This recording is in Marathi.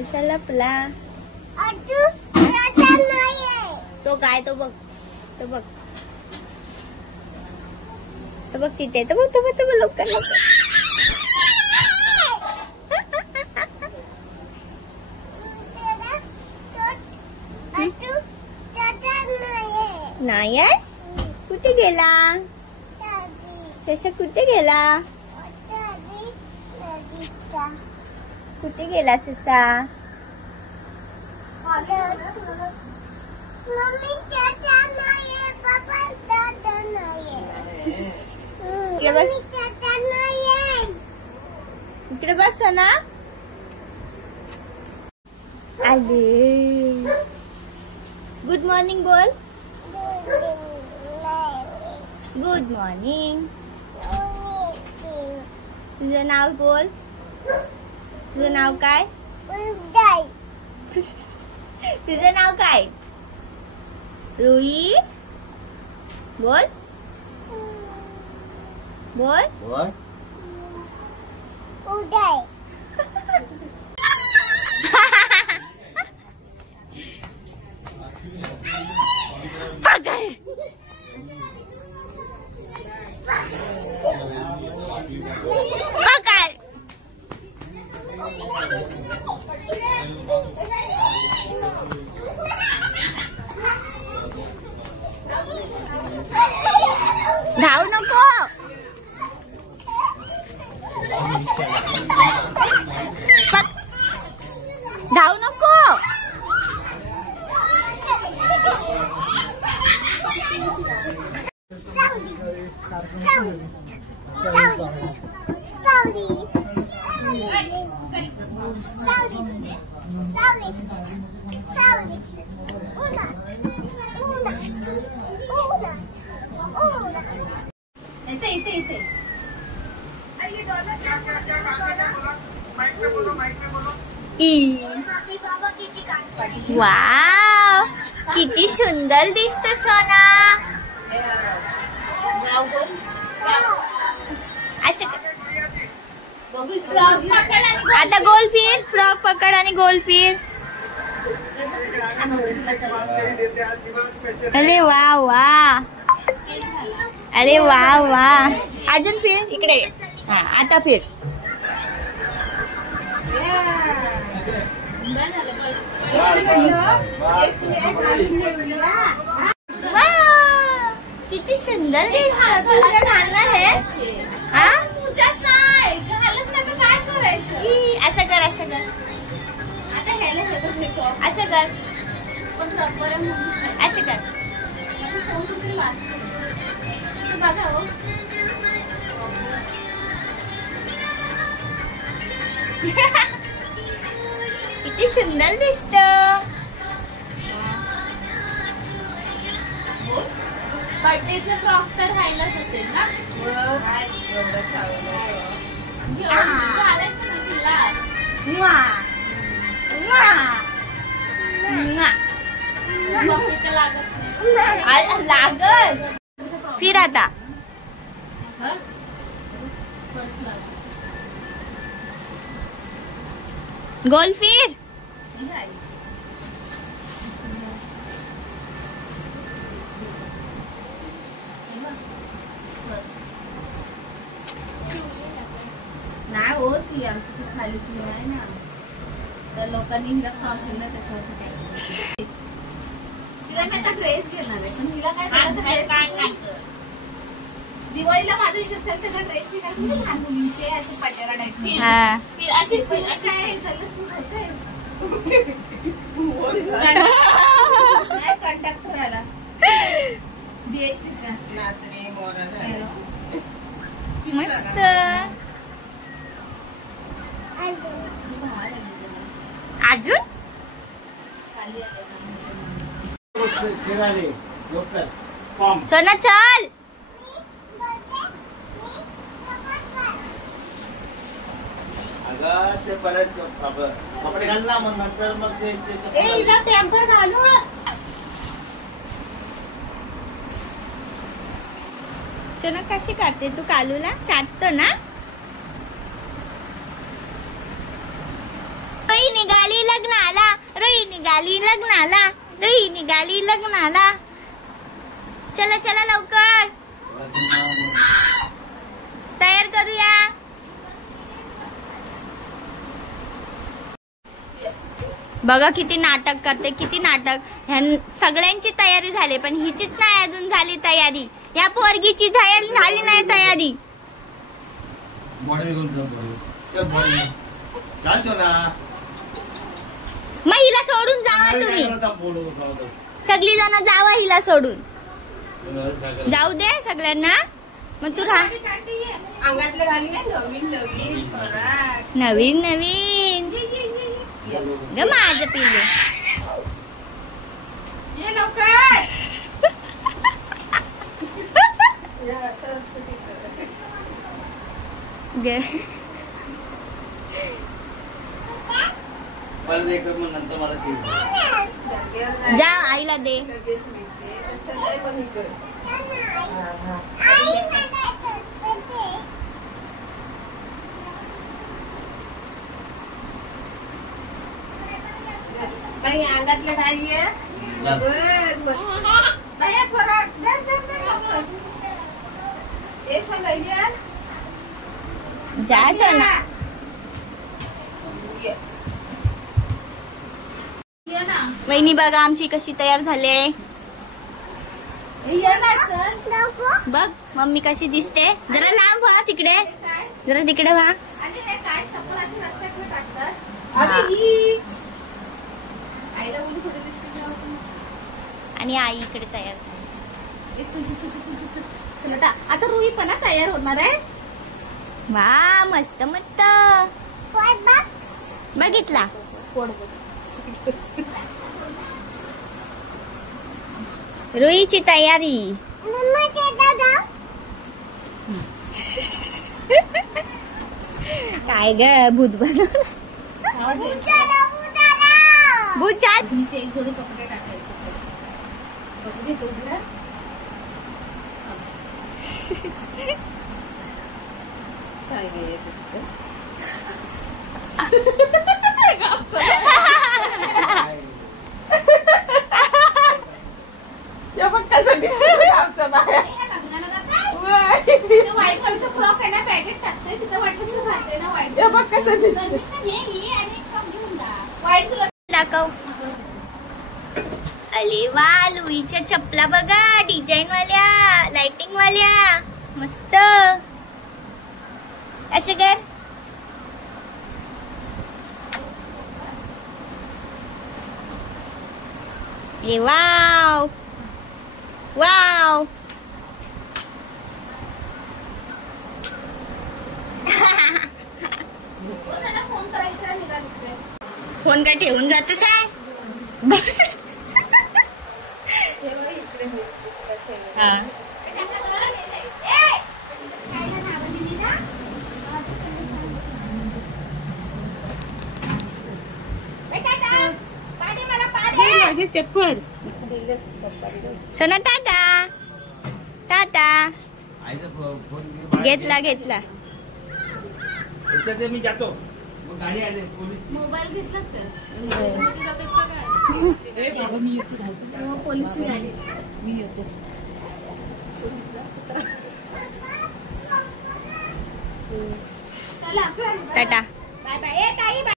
ससा लपला. तो काय तो बघ तो बघ तो बघ तिथे तो बघ लवकर लवकर. नाही आहे. कुठे गेला ससा? कुठे गेला? कुठे गेला ससा? इकडे बघ सना. आले. गुड मॉर्निंग बोल. Good morning. तुझं नाव बोल. तुझं नाव काय? तुझं नाव काय? रुई. बोल बोल बोल. उदय. पकड़. पकड़. धावू नको. धावू नको. वाव किती सुंदर दिसतो सोना. आता गोल फिर. फ्रॉक पकड आणि गोल फिर. अरे वा वा. अरे वा वा. अजून फिर इकडे. हा आता फिर. किती सुंदर दिसतं. तुला घालणार आहे? हा काय करायचं? असं कर असं कर. आता असं कर असं कर. बघा किती सुंदर दिसतं. बर्थडेचं फ्रॉक तर राहिलाच असेल ना. लागल. फिर आता गोल फिर. नाही होती आमची ती खाली ती आहे ना, तर लोकांनी हिला फ्रॉक दिला त्याच्यावरती काय तिला मी आता ड्रेस घेणार आहे, पण तिला काय दिवाळीला माझं इच्छा असेल त्याचा ड्रेस घेणार लहान मुलींचे असे पटेरा टाईप अशीच काय कंडक्टर आला बीएसटीचा नाचणे मोरा मस्त. अजून सोना चल. अगं ते परत कपडे घाल ना, मग नंतर मग ते हिला पॅम्पर घालू. सोना कशी काढते तू कालूला? चाटतो ना. निघाली निघाली लग्नाला, रुई निघाली लग्नाला. चला चला लवकर तयार करूया. बघा किती नाटक करते, किती नाटक. ह्या सगळ्यांची तयारी झाली पण हिचीच नाही अजून झाली तयारी. या पोरगीची झाली नाही तयारी. मग हिला सोडून जावा तुम्ही, सगळी जण जावा हिला सोडून. जाऊ दे सगळ्यांना. मग तू राहा. अंगातले घाली काय नवीन नवीन नवीन नवीन ग माझं पिल्लू. ये लवकर. जा आईला दे. काही अंगातलं घाली आहे. जा सोना. वहिनी बघा आमची कशी तयार झाले. बघ मम्मी कशी दिसते. जरा लांब व्हा तिकडे, जरा तिकडे व्हा. आणि आई इकडे तयार झाली. आता रुई पण तयार होणार आहे. वा मस्त मस्त. बघितला रुईची तयारी. काय ग भूत बनवलं. भूत एक जोडी कपडे टाकायचे. काय गे दिसत. बघ कसं दिसत आमचं बाहेर. व्हाईट कलरचा फ्रॉक आहे ना, पॅकेट टाकते तिथं वाटलं घालते ना व्हाईट. बघ कसं दिसत. व्हाईट कलर दाखव. अरे वा लुईच्या चपला बघा, डिझाईन वाल्या, लाइटिंग वाल्या, मस्त. असे कर. ए वाव वाव. फोन काय ठेवून जातेस आहे. हा चप्पल सोना. टाटा टाटा. घेतला घेतला. मी जातो. गाडी आले पोलीस. मोबाईल घेतला पोलीस गाडी. मी येतो. टाटा.